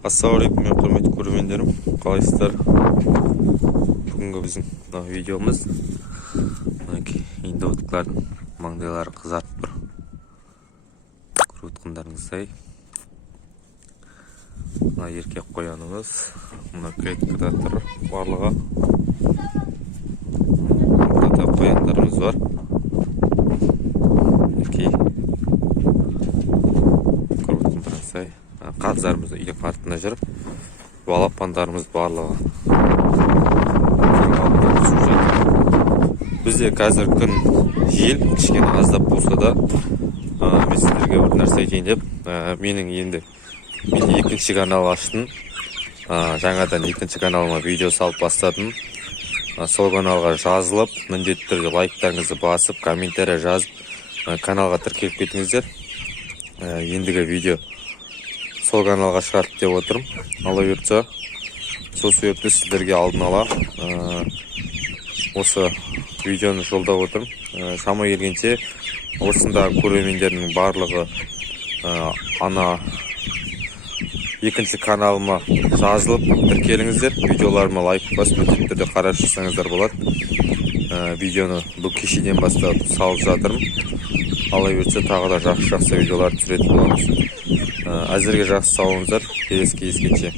Ассалаумағалейкум, мен құрметті көрермендерім, қалайсыздар? Бүгінгі біздің видеомыз индоуткалардың маңдайлары қызарып тұр. Көріп отқандарыңыздай, мына еркек қоянымыз, мына клеткада тұр барлығы. Burada қояндарымыз бар. Көріп отқандарыңыздай, қаздарымыз үйдің артында жүр. Балапандарымыз барлығы. Бізде қазір күн жел, кішкене аздап болса да, мен сіздерге бір нәрсе айтайын деп, мен екінші канал аштым. Жаңадан екінші каналыма видео салып бастадым. Сол каналға жазылып, міндетті түрде лайктарыңызды басып, комментарий жазып, каналға тіркеліп кетіңіздер. Ендігі видео сол каналға шығарып деп отырмын. Алла бұйыртса, сол себепті сіздерге алдын ала осы видеоны жолдап отырмын. Шама келгенше осында көрермендердің барлығы ана екінші каналыма жазылып тіркеліңіздер. Видеоларыма лайк басып, міндетті түрде қарап шықсаңыздар болады. Видеоны бұл кешеден бастап салып жатырмын. Алла бұйыртса, тағы да жақсы видеолар түсіретін боламыз. Әзірге жақсы сау болыңыздар. Келесі кездескенше.